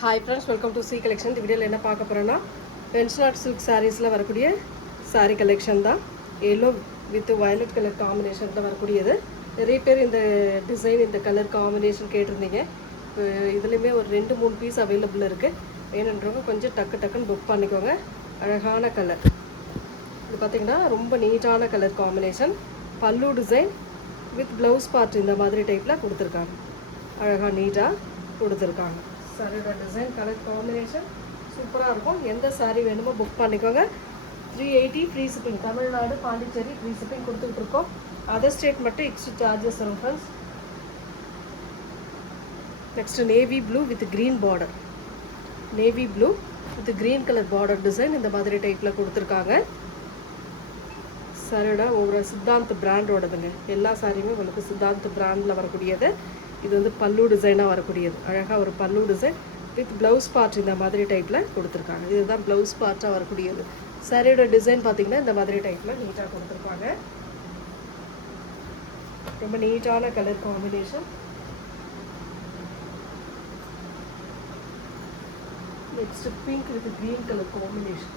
Hi friends, welcome to C collection. இந்த வீடியோல என்ன பார்க்க போறோம்னா Pensionat silk sareesல வரக்கூடிய saree collection தான். yellow with violet color combinationல வரக்கூடியது. நிறைய பேர் இந்த டிசைன் இந்த கலர் காம்பினேஷன் கேட்டிருந்தீங்க. இதுலயுமே ஒரு 2-3 பீஸ் அவேலபிள் இருக்கு. வேணும்ன்றவங்க கொஞ்சம் டக்குன்னு புக் பண்ணிக்கோங்க. அழகான கலர். இது பாத்தீங்கன்னா ரொம்ப நீட்டான கலர் காம்பினேஷன். பல்லு டிசைன் with blouse part இந்த மாதிரி டைப்ல கொடுத்திருக்காங்க. அழகா நீட்டா கொடுத்திருக்காங்க. சாரியோட டிசைன் கலர் காம்பினேஷன் சூப்பராக இருக்கும். எந்த சாரீ வேணுமோ புக் பண்ணிக்கோங்க. 380 free shipping. Tamil Nadu Pondicherry free shipping கொடுத்துட்ருக்கோம். அதர் ஸ்டேட் மட்டும் எக்ஸ்ட்ரா சார்ஜஸ் வரும் friends. Next navy blue with green border. Navy blue with green colour border design இந்த மாதிரி டைப்பில் கொடுத்துருக்காங்க. சாரியோட ஒவ்வொரு சித்தாந்த் பிராண்டோடதுங்க. எல்லா சாரியுமே உங்களுக்கு சித்தாந்த் பிராண்டில் வரக்கூடியது. இது வந்து பல்லு டிசைனாக வரக்கூடியது. அழகாக ஒரு பல்லு டிசைன் வித் ப்ளவுஸ் பார்ட் இந்த மாதிரி டைப்பில் கொடுத்துருக்காங்க. இதுதான் ப்ளவுஸ் பார்ட்டாக வரக்கூடியது. சாரியோட டிசைன் பார்த்தீங்கன்னா இந்த மாதிரி டைப்பில் நீட்டாக கொடுத்துருப்பாங்க. ரொம்ப நீட்டான colour combination. Next pink with green colour combination.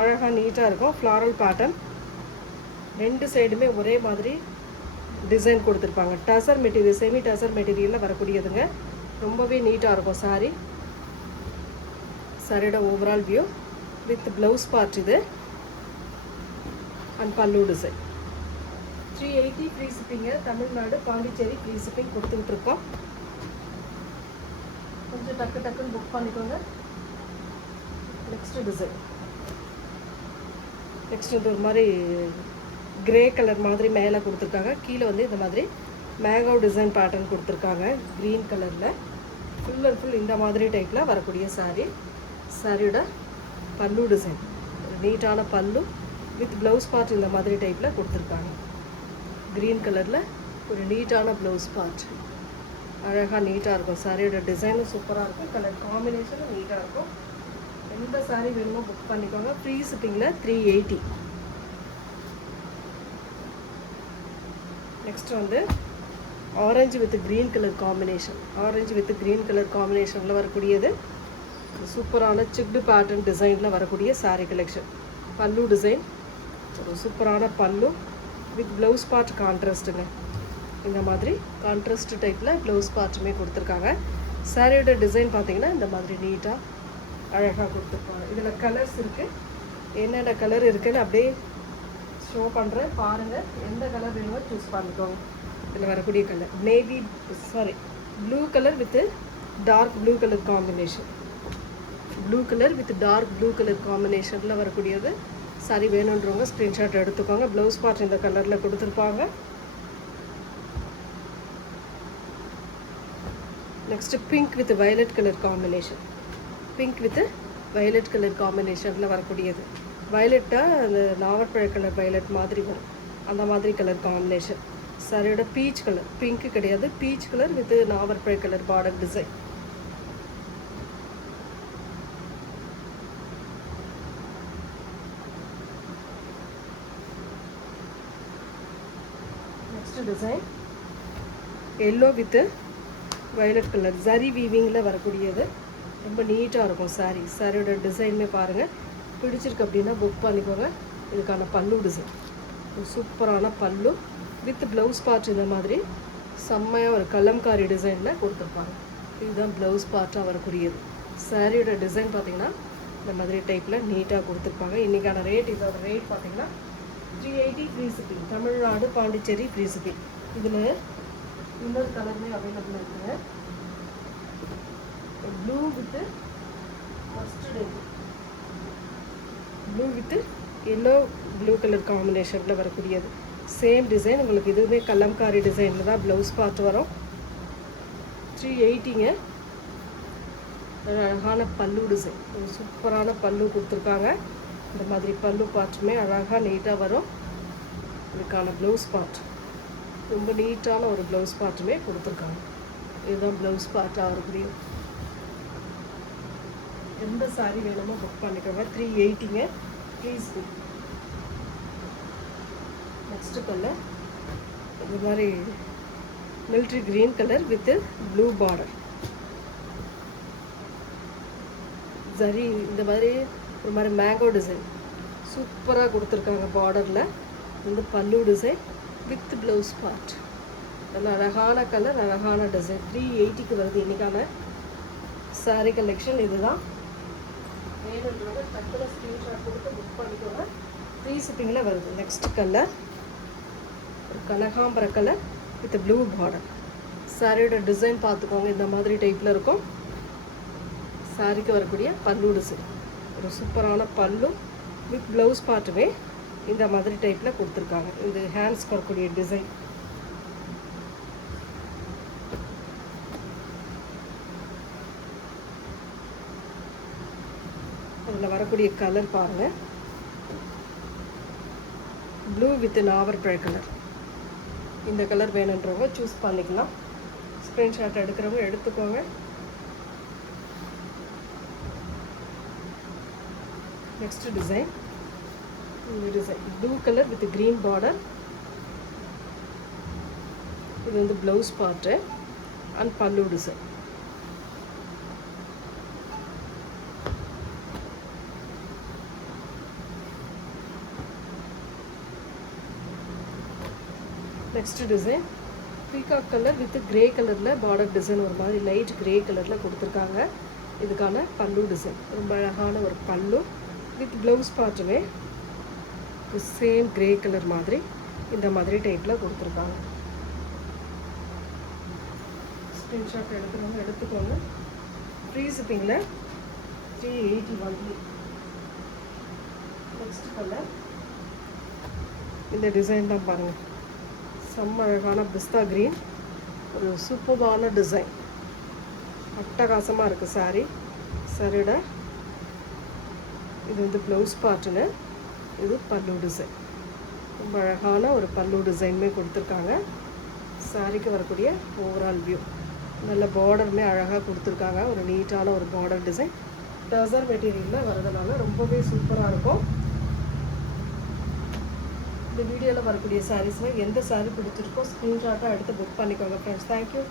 அழகாக நீட்டாக இருக்கும். Floral pattern. ரெண்டு சைடுமே ஒரே மாதிரி டிசைன் கொடுத்துருப்பாங்க. டசர் மெட்டீரியல், செமி டசர் மெட்டீரியலில் வரக்கூடியதுங்க. ரொம்பவே நீட்டாக இருக்கும் சாரீ. சாரியோட overall view with blouse part இது அண்ட் பல்லு டிசைன். 380 ஃப்ரீ ஷிப்பிங்க. தமிழ்நாடு பாண்டிச்சேரி ஃப்ரீ ஷிப்பிங் கொடுத்துக்கிட்டுருக்கோம். கொஞ்சம் டக்குன்னு புக் பண்ணிக்கோங்க. Next design. நெக்ஸ்ட் இது ஒரு மாதிரி கிரே கலர் மாதிரி மேலே கொடுத்துருக்காங்க. கீழே வந்து இந்த மாதிரி மேங்கோ டிசைன் பேட்டர்ன் கொடுத்துருக்காங்க. க்ரீன் கலரில் ஃபுல் அண்ட் ஃபுல் இந்த மாதிரி டைப்பில் வரக்கூடிய சாரீ. சாரியோட பல்லு டிசைன் நீட்டான பல்லு வித் ப்ளவுஸ் பார்ட் இந்த மாதிரி டைப்பில் கொடுத்துருக்காங்க. க்ரீன் கலரில் ஒரு நீட்டான ப்ளவுஸ் பார்ட். அழகாக நீட்டாக இருக்கும். சாரியோட டிசைனும் சூப்பராக இருக்கும். கலர் காம்பினேஷனும் நீட்டாக இருக்கும். எந்த சாரீ வேணுமோ புக் பண்ணிக்கோங்க. ஃப்ரீ ஷிப்பிங்கில் 380. நெக்ஸ்ட் வந்து orange with green colour combination. Orange with green colour காம்பினேஷனில் வரக்கூடியது சூப்பரான சிக்டு பேட்டர்ன் டிசைனில் வரக்கூடிய சாரீ கலெக்ஷன். பல்லு டிசைன் ஒரு சூப்பரான பல்லு வித் ப்ளவுஸ் பார்ட் கான்ட்ராஸ்ட்டுங்க. இந்த மாதிரி கான்ட்ராஸ்ட் டைப்பில் ப்ளவுஸ் பார்ட்டுமே கொடுத்துருக்காங்க. சாரியோட டிசைன் பார்த்தீங்கன்னா இந்த மாதிரி நீட்டாக அழகாக கொடுத்துருப்பாங்க. இதில் கலர்ஸ் இருக்குது. என்னென்ன கலர் இருக்குதுன்னு அப்படியே ஷோ பண்ணுறேன் பாருங்கள். எந்த கலர் வேணுமோ சூஸ் பண்ணிக்கோங்க. இதில் வரக்கூடிய colour navy blue colour with dark blue colour combination. Blue colour with dark blue colour காம்பினேஷனில் வரக்கூடியது. சாரி வேணுன்றவங்க ஸ்க்ரீன்ஷாட் எடுத்துக்கோங்க. ப்ளவுஸ் பார்ட் இந்த கலரில் கொடுத்துருப்பாங்க. Next pink with violet colour combination. Pink with violet colour காம்பினேஷனில் வரக்கூடியது. வயலட்டாக அந்த நாவற்பழ கலர் வயலட் மாதிரி வரும். அந்த மாதிரி கலர் காம்பினேஷன். சாரியோட பீச் கலர், பிங்க்கு கிடையாது, பீச் கலர் வித் நாவற்பழ colour border design. Next design yellow with violet colour zari வீவிங்கில் வரக்கூடியது. ரொம்ப நீட்டாக இருக்கும் சாரீ. சாரியோட டிசைனுமே பாருங்கள். பிடிச்சிருக்கு அப்படின்னா புக் பண்ணிக்கோங்க. இதுக்கான பல்லு டிசைன் சூப்பரான பல்லு வித் ப்ளவுஸ் பார்ட் இந்த மாதிரி செம்மையாக ஒரு கலம்காரி டிசைனில் கொடுத்துருப்பாங்க. இதுதான் ப்ளவுஸ் பார்ட்டாக வரக்கூடியது. சாரியோட டிசைன் பார்த்திங்கன்னா இந்த மாதிரி டைப்பில் நீட்டாக கொடுத்துருப்பாங்க. இன்றைக்கான ரேட், இதோட ரேட் பார்த்திங்கன்னா 380 free shipping. Tamil Nadu Pondicherry free shipping. இதில் இன்னொரு கலருமே அவைலபிள் இருக்குங்க. Blue with mustard yellow. Blue with yellow blue colour காம்பினேஷனில் வரக்கூடியது. சேம் டிசைன் உங்களுக்கு. இதுவுமே கலம்காரி டிசைனில் தான் ப்ளவுஸ் பார்ட் வரும். 380ங்க. அழகான பல்லு டிசைன். ஒரு சூப்பரான பல்லு கொடுத்துருக்காங்க. இந்த மாதிரி பல்லு பார்ட்டுமே அழகாக நீட்டாக வரும். இதுக்கான ப்ளவுஸ் பார்ட் ரொம்ப நீட்டான ஒரு ப்ளவுஸ் பார்ட்டுமே கொடுத்துருக்காங்க. இதுதான் ப்ளவுஸ் பார்ட்டாக வரக்கூடிய. எந்த சாரீ வேணுமோ புக் பண்ணிக்கோங்க. 380ங்க. ப்ளீஸ். நெக்ஸ்ட் கலர் இது மாதிரி military green colour with blue border. Zari இந்த மாதிரி ஒரு மாதிரி மேங்கோ டிசைன் சூப்பராக கொடுத்துருக்காங்க. பார்டரில் வந்து பல்லு டிசைன் வித் ப்ளவுஸ் பார்ட். நல்ல அழகான கலர், அழகான டிசைன். 380க்கு வருது இன்றைக்கான சாரீ கலெக்ஷன். இதுதான் வேணுன்றவங்க டக்குனு ஸ்க்ரீன்ஷாட் கொடுத்து புக் பண்ணிக்கோங்க. ஃப்ரீ ஷிப்பிங்கில் வருது. நெக்ஸ்ட் கலர் ஒரு கனகாம்பர கலர் வித் ப்ளூ பார்டர். சாரியோட டிசைன் பார்த்துக்கோங்க, இந்த மாதிரி டைப்பில் இருக்கும். சாரிக்கு வரக்கூடிய பல்லு டிசைன் ஒரு சூப்பரான பல்லு வித் ப்ளவுஸ் பார்ட்டுமே இந்த மாதிரி டைப்பில் கொடுத்துருக்காங்க. இந்த ஹேண்ட்ஸ்க்கு வரக்கூடிய டிசைன். அதில் வரக்கூடிய கலர் பாருங்கள், ப்ளூ வித் நாவர் ப்ரை கலர். இந்த கலர் வேணுன்றவங்க சூஸ் பண்ணிக்கலாம். ஸ்க்ரீன்ஷாட் எடுக்கிறவங்க எடுத்துக்கோங்க. நெக்ஸ்ட் டிசைன், இந்த design blue colour with green border. இது வந்து ப்ளவுஸ் பார்ட்டு அண்ட் பல்லு design. Next design peacock colour with grey கலரில் பார்டர் டிசைன் ஒரு மாதிரி லைட் கிரே கலரில் கொடுத்துருக்காங்க. இதுக்கான பல்லு டிசைன் ரொம்ப அழகான ஒரு பல்லு வித் ப்ளவுஸ் பார்ட்டுமே சேம் கிரே கலர் மாதிரி இந்த மாதிரி டைப்பில் கொடுத்துருக்காங்க. ஸ்க்ரீன்ஷாட் எடுத்துக்கோங்க எடுத்துக்கோங்க. ஃப்ரீ ஷிப்பிங்கில் 381. நெக்ஸ்ட் கலர் இந்த டிசைன் தான் பாருங்கள், செம்ம அழகான பிஸ்தா க்ரீன். ஒரு சூப்பரான டிசைன், அட்டகாசமாக இருக்குது சாரீ. சாரியோட இது வந்து ப்ளவுஸ் பார்ட்டுன்னு, இது பல்லு டிசைன். ரொம்ப அழகான ஒரு பல்லு டிசைனுமே கொடுத்துருக்காங்க. சாரிக்கு வரக்கூடிய ஓவரால் வியூ நல்ல பார்டருமே அழகாக கொடுத்துருக்காங்க. ஒரு நீட்டான ஒரு பார்டர் டிசைன் டசர் மெட்டீரியலில் வரதுனால ரொம்பவே சூப்பராக இருக்கும். இந்த வீடியோவில் வரக்கூடிய சாரீஸில் எந்த சாரீ பிடிச்சிருக்கோ ஸ்க்ரீன்ஷாட்டாக எடுத்து புக் பண்ணிக்கோங்க ஃப்ரெண்ட்ஸ். தேங்க்யூ.